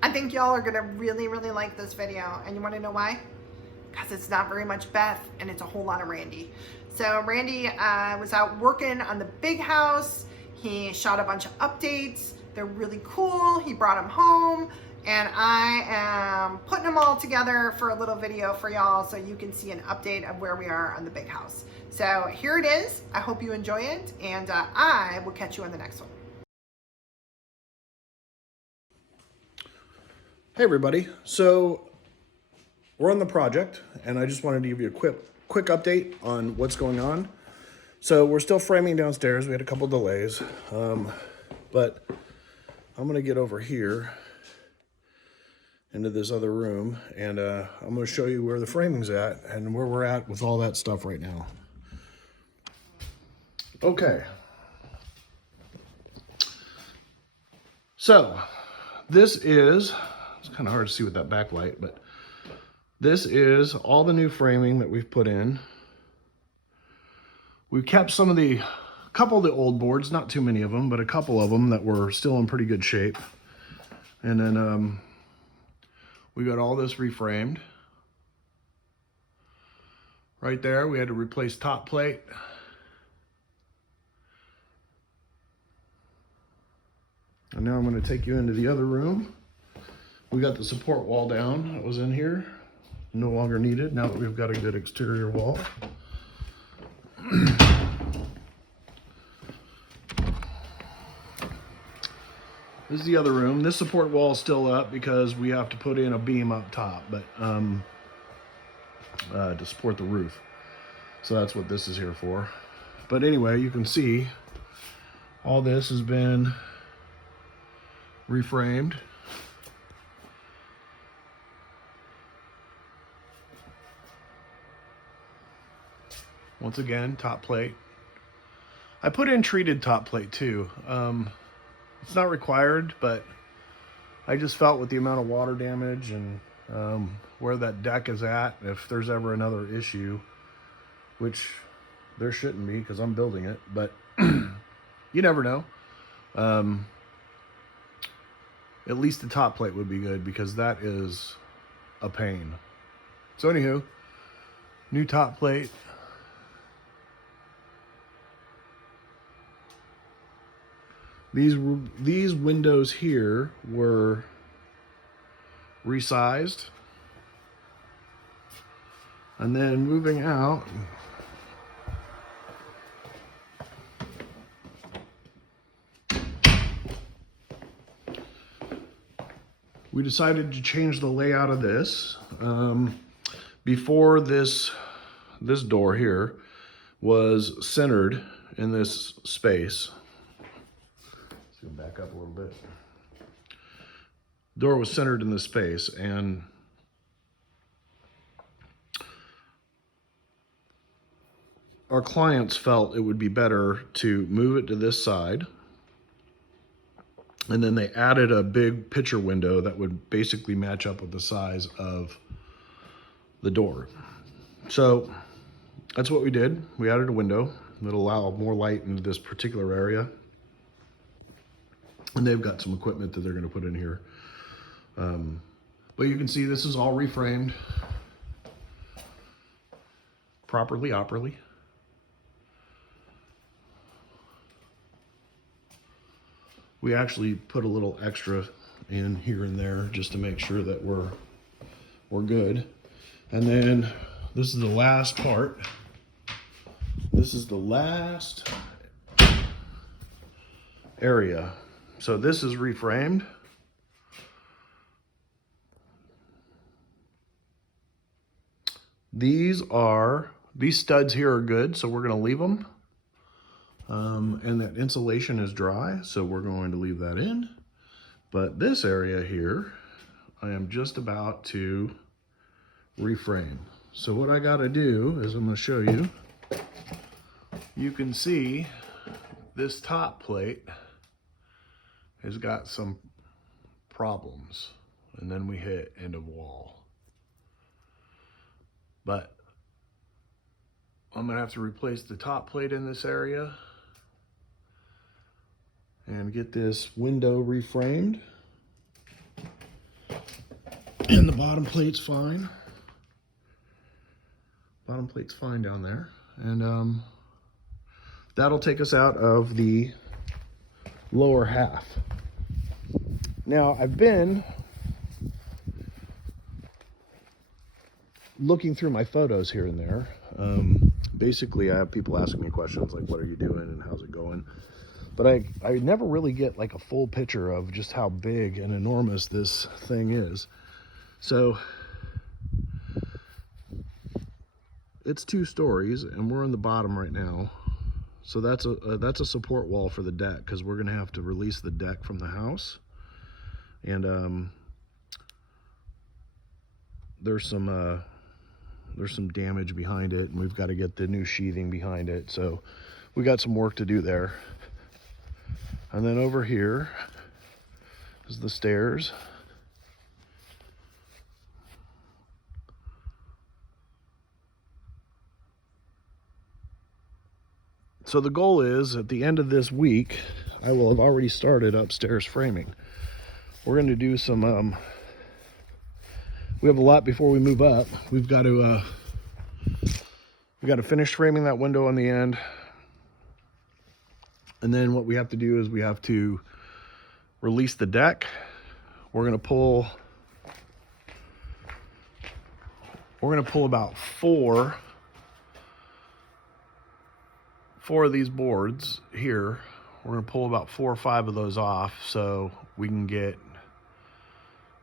I think y'all are gonna really, really like this video. And you wanna know why? Because it's not very much Beth and it's a whole lot of Randy. So Randy was out working on the big house. He shot a bunch of updates. They're really cool. He brought them home. And I am putting them all together for a little video for y'all so you can see an update of where we are on the big house. So here it is. I hope you enjoy it, and I will catch you on the next one. Hey everybody, so we're on the project and I just wanted to give you a quick update on what's going on. So we're still framing downstairs. We had a couple delays, but I'm gonna get over here into this other room and I'm gonna show you where the framing's at and where we're at with all that stuff right now. Okay. So this is, it's kind of hard to see with that backlight, but this is all the new framing that we've put in. We've kept some of the, couple of the old boards, not too many of them, but a couple of them that were still in pretty good shape. And then we got all this reframed. Right there, we had to replace top plate. And now I'm going to take you into the other room. We got the support wall down that was in here. No longer needed now that we've got a good exterior wall. This is the other room. This support wall is still up because we have to put in a beam up top, but to support the roof. So that's what this is here for. But anyway, you can see all this has been reframed. Once again, top plate. I put in treated top plate too. It's not required, but I just felt with the amount of water damage and where that deck is at, if there's ever another issue, which there shouldn't be because I'm building it, but you never know. At least the top plate would be good because that is a pain. So anywho, new top plate. These windows here were resized. And then moving out, we decided to change the layout of this. Before this door here was centered in this space. Let's go back up a little bit. Door was centered in this space, and our clients felt it would be better to move it to this side. And then they added a big picture window that would basically match up with the size of the door. So that's what we did. We added a window that'll allow more light into this particular area. And they've got some equipment that they're going to put in here. But you can see this is all reframed properly. We actually put a little extra in here and there just to make sure that we're good. And then this is the last part. This is the last area. So this is reframed. These studs here are good, so we're going to leave them. And that insulation is dry, so we're going to leave that in. But this area here, I am just about to reframe. So what I got to do is I'm going to show you. You can see this top plate has got some problems, and then we hit end of wall. But I'm gonna have to replace the top plate in this area and get this window reframed. And the bottom plate's fine. Bottom plate's fine down there. And that'll take us out of the lower half. Now, I've been looking through my photos here and there. Basically, I have people asking me questions like, what are you doing and how's it going? But I never really get like a full picture of just how big and enormous this thing is. So it's 2 stories and we're on the bottom right now. So that's a support wall for the deck, because we're gonna have to release the deck from the house. And there's some damage behind it, and we've got to get the new sheathing behind it. So we got some work to do there. And then over here is the stairs. So the goal is, at the end of this week, I will have already started upstairs framing. We're going to do some, we have a lot before we move up. We got to finish framing that window on the end. And then what we have to do is we have to release the deck. We're going to pull about four of these boards here. We're going to pull about 4 or 5 of those off so we can get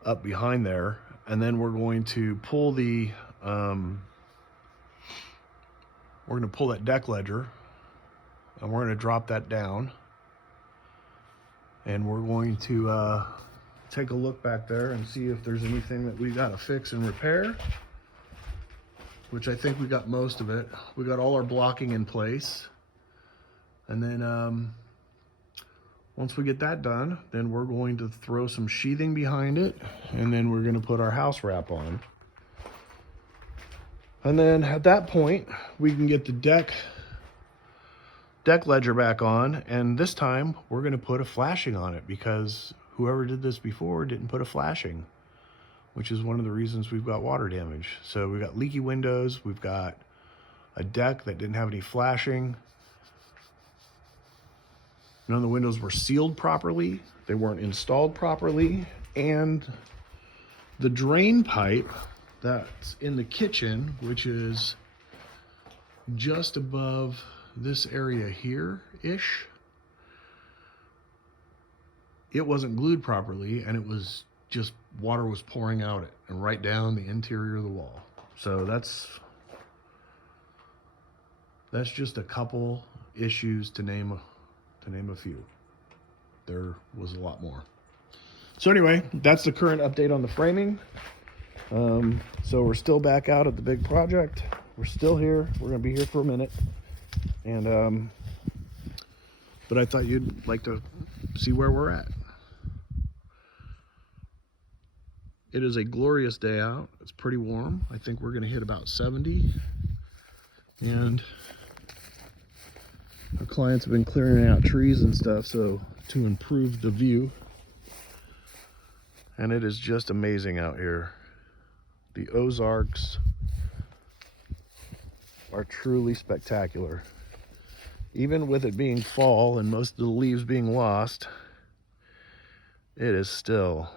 up behind there. And then we're going to pull the that deck ledger, and we're going to drop that down, and we're going to take a look back there and see if there's anything that we got to fix and repair, which I think we got most of it. We got all our blocking in place. And then once we get that done, then we're going to throw some sheathing behind it, and then we're going to put our house wrap on. And then at that point, we can get the deck ledger back on, and this time we're going to put a flashing on it, because whoever did this before didn't put a flashing, which is one of the reasons we've got water damage. So we've got leaky windows, we've got a deck that didn't have any flashing. None of the windows were sealed properly, they weren't installed properly, and the drain pipe that's in the kitchen, which is just above this area here-ish, it wasn't glued properly, and it was just, water was pouring out it and right down the interior of the wall. So that's just a couple issues to name a few. There was a lot more. So anyway, that's the current update on the framing. So we're still back out at the big project. We're still here. We're gonna be here for a minute. And but I thought you'd like to see where we're at. It is a glorious day out. It's pretty warm. I think we're gonna hit about 70. And our clients have been clearing out trees and stuff so to improve the view. And it is just amazing out here. The Ozarks are truly spectacular. Even with it being fall and most of the leaves being lost, it is still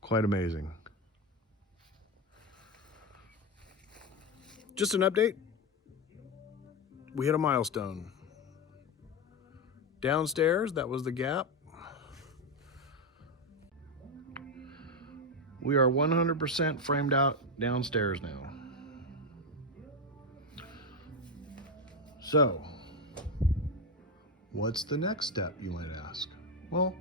quite amazing. Just an update. We hit a milestone. Downstairs, that was the gap. We are 100% framed out downstairs now. So, what's the next step, you might ask? Well,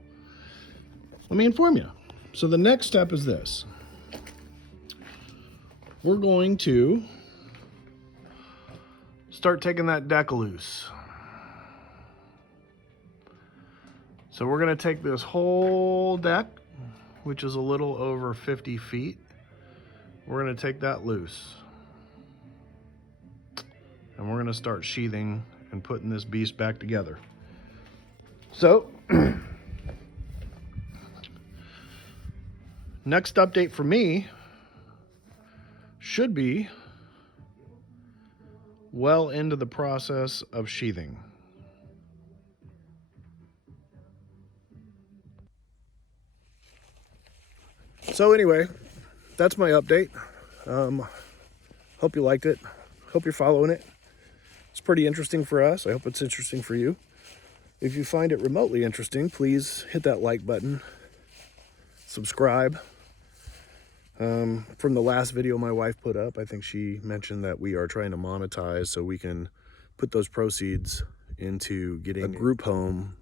let me inform you. So the next step is this. We're going to start taking that deck loose. So we're going to take this whole deck, which is a little over 50 feet. We're going to take that loose. And we're going to start sheathing and putting this beast back together. So Next update for me should be well into the process of sheathing. So anyway, that's my update. Hope you liked it. Hope you're following it. It's pretty interesting for us. I hope it's interesting for you. If you find it remotely interesting, please hit that like button. Subscribe. From the last video my wife put up, I think she mentioned that we are trying to monetize so we can put those proceeds into getting a group home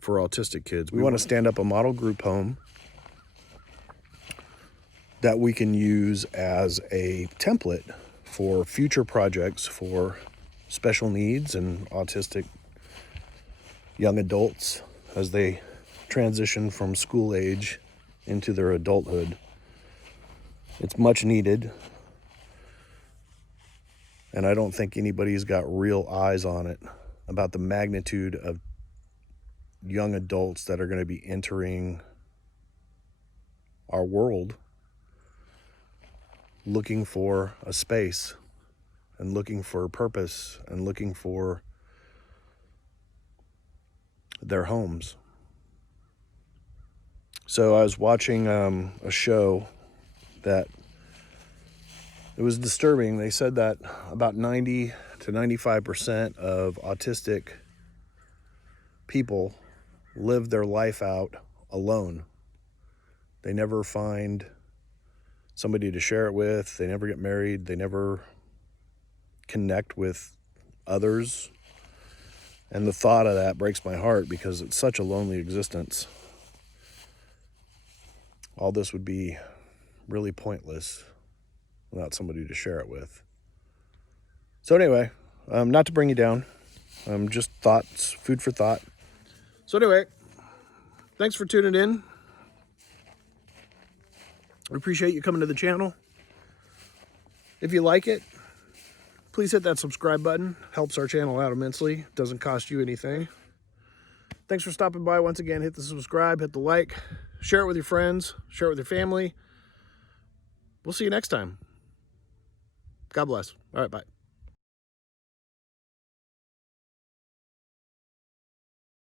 for autistic kids. We want to stand up a model group home that we can use as a template for future projects for special needs and autistic young adults as they transition from school age into their adulthood. It's much needed, and I don't think anybody's got real eyes on it about the magnitude of young adults that are going to be entering our world looking for a space and looking for a purpose and looking for their homes. So I was watching a show that it was disturbing. They said that about 90 to 95% of autistic people live their life out alone. They never find somebody to share it with. They never get married. They never connect with others. And the thought of that breaks my heart because it's such a lonely existence. All this would be really pointless without somebody to share it with. So anyway, not to bring you down, just thoughts, food for thought. So anyway, thanks for tuning in. We appreciate you coming to the channel. If you like it, please hit that subscribe button. Helps our channel out immensely. Doesn't cost you anything. Thanks for stopping by once again. Hit the subscribe, hit the like, share it with your friends, share it with your family. We'll see you next time. God bless. All right, bye.